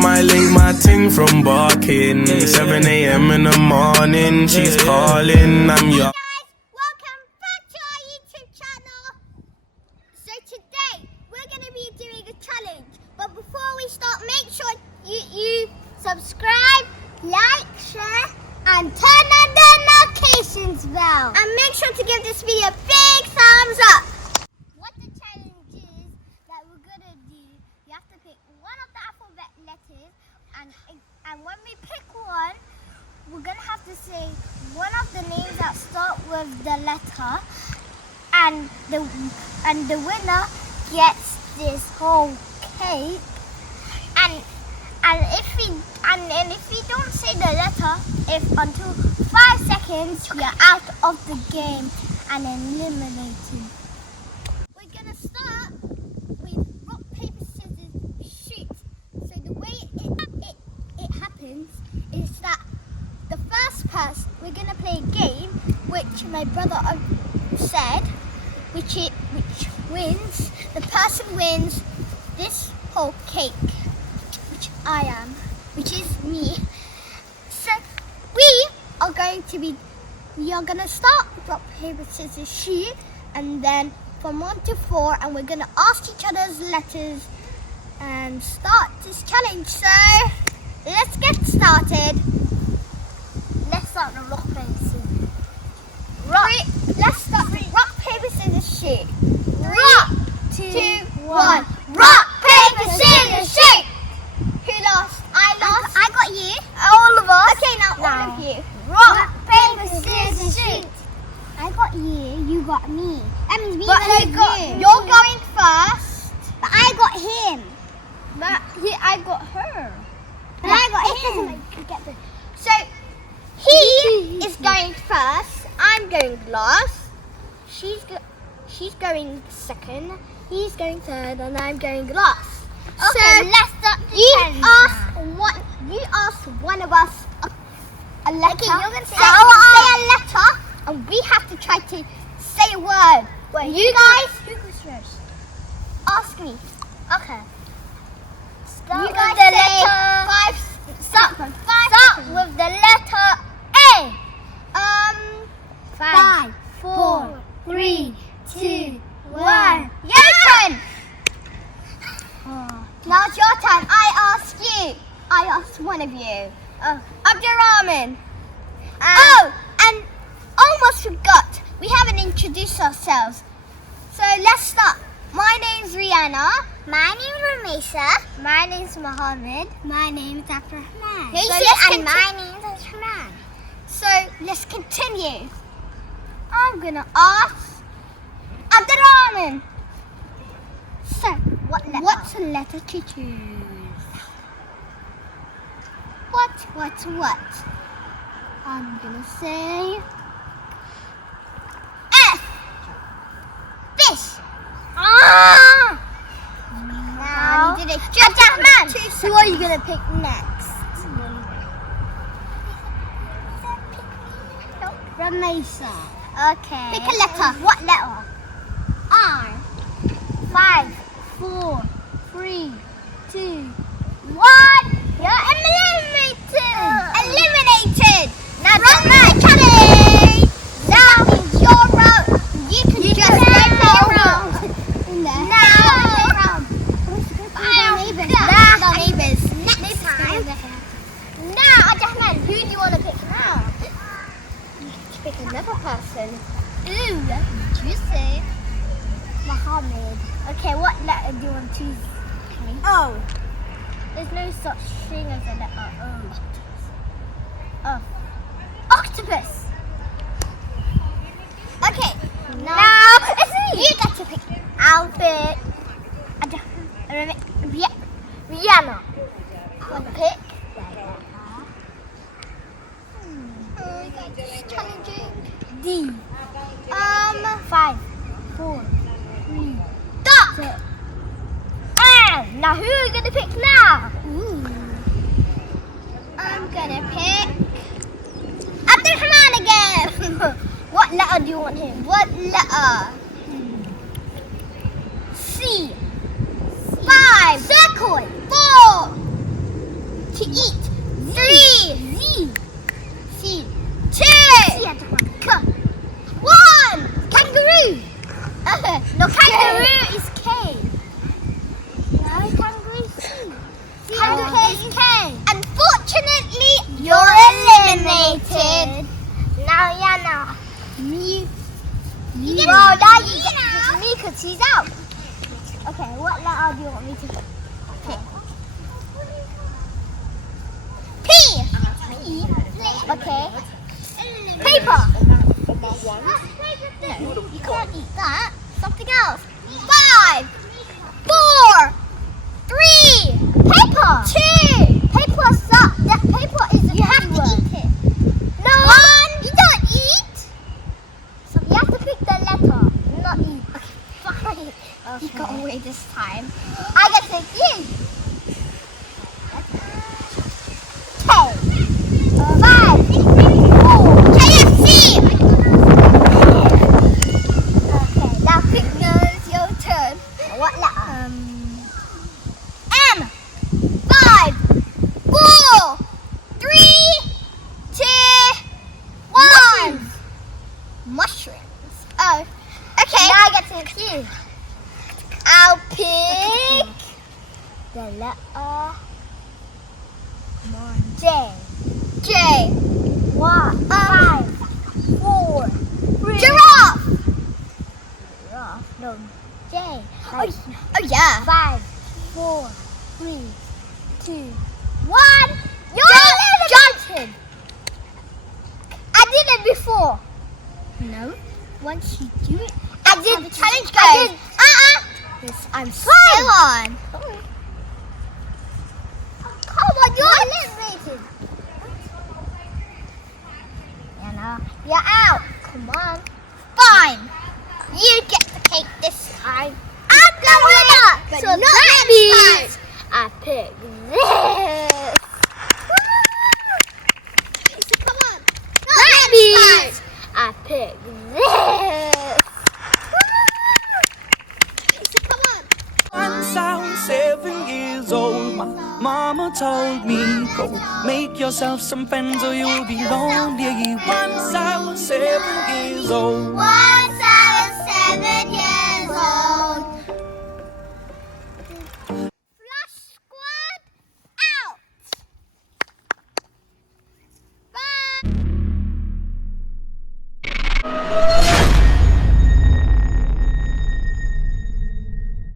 might link my ting from barking. 7 a.m. in the morning, she's calling. I'm young. Guys, welcome back to our YouTube channel. So today we're going to be doing a challenge. But before we start, make sure you subscribe, like, share, and turn on the notifications bell. And make sure to give this video a big thumbs up. What the challenge is that we're going to do, you have to pick one of the alphabet letters, and when we pick one, we're going to have to say one of the names that start with the letter, and the winner gets this whole cake. And if you don't say the letter, if until 5 seconds you're out of the game and eliminated. We're gonna start with rock, paper, scissors, shoot. So the way it happens is that the first person, we're gonna play a game which my brother said, which wins. The person wins this whole cake, which is me. So we are going to start rock, paper, scissors, shoot, and then from 1 to 4, and we're going to ask each other's letters and start this challenge. So let's get started. Let's start the rock, paper, scissors. Let's start with rock, paper, scissors, shoot. 3, 2, 1. Rock, paper, scissors, shoot. Who lost? I lost. I got you. All of us. Okay, now all of you. Rock, paper, scissors, shoot. I got you. You got me. That means we got you. You're going first. But I got him. But I got her. But I got him. So he is going first. I'm going last. She's going second. He's going third, and I'm going last. Okay, so let's start the challenge. You ask one of us a letter. Okay, you're going to say a letter, and we have to try to say a word. Wait, you guys, who goes first? Ask me. Okay. Start with the letter. Start with the letter A. 5, 4, 3, 2, 1. Your turn. Now it's your turn. I ask you. I asked one of you. Abdurrahman. And almost forgot. We haven't introduced ourselves. So let's start. My name's Rihanna. My name's Ramesa. My name's Mohammed. My name's Abdurrahman. And my name's Abdurrahman. So let's continue. I'm gonna ask Abdurrahman. So, what's a letter to choose? What? I'm gonna say F. Fish. Now you did it. Abdurrahman, who are you gonna pick next? Ramesa. Okay. Pick a letter. What letter? R. 5, 4, 3, 2, 1. You're eliminated. Now run my challenge. Now means your round. You can just go for your round. Now the neighbours. Next time. Now, Abdurrahman, who do you want to pick now? You can pick another person. Ooh, what did you say? Mohammed. Okay, what letter do you want to choose? Okay. O. There's no such thing as a letter O. Octopus. Okay. Now it's me. You got to pick outfit. Rihanna. Want to pick? It's challenging. D. 5, 4, 3. Duck. Now who are you gonna pick now? I'm gonna pick Abdurrahman again. What letter do you want him? What letter? C. 5. Circle. 4. now you get to pick me because she's out. Okay, what letter do you want me to pick? P. Okay. Paper. No, you can't eat that. Something else. 5, 4, 3. Paper. 2. Paper sucks. That paper is a You have to eat it. No. 1. You don't eat. So you have to pick the letter, not eat. Okay, fine. Okay. You got away this time. I get to pick you. K. 5, 4. KFC. Okay, now pick nose. Your turn. What letter? M. 5, 4, 3, 2, 1. Mushrooms. Oh, okay. Now I get to pick you. I'll pick the letter J. J. 1, 5, 4, 3. Giraffe. Giraffe. No. J. Oh yeah. 5, 4, 3, 2, 1. You're Johnson. I did it before. No. Once you do it, I did the challenge goes. Yes, I'm still on. Come on, you're eliminated. You're out. Come on. Fine. You get the cake this time. I'm the winner. So that means I pick this. So come on. That means I pick this. So come on. Once I was 7 years old, my mama told me, go make yourself some friends or you'll be lonely. Once I was 7 years old.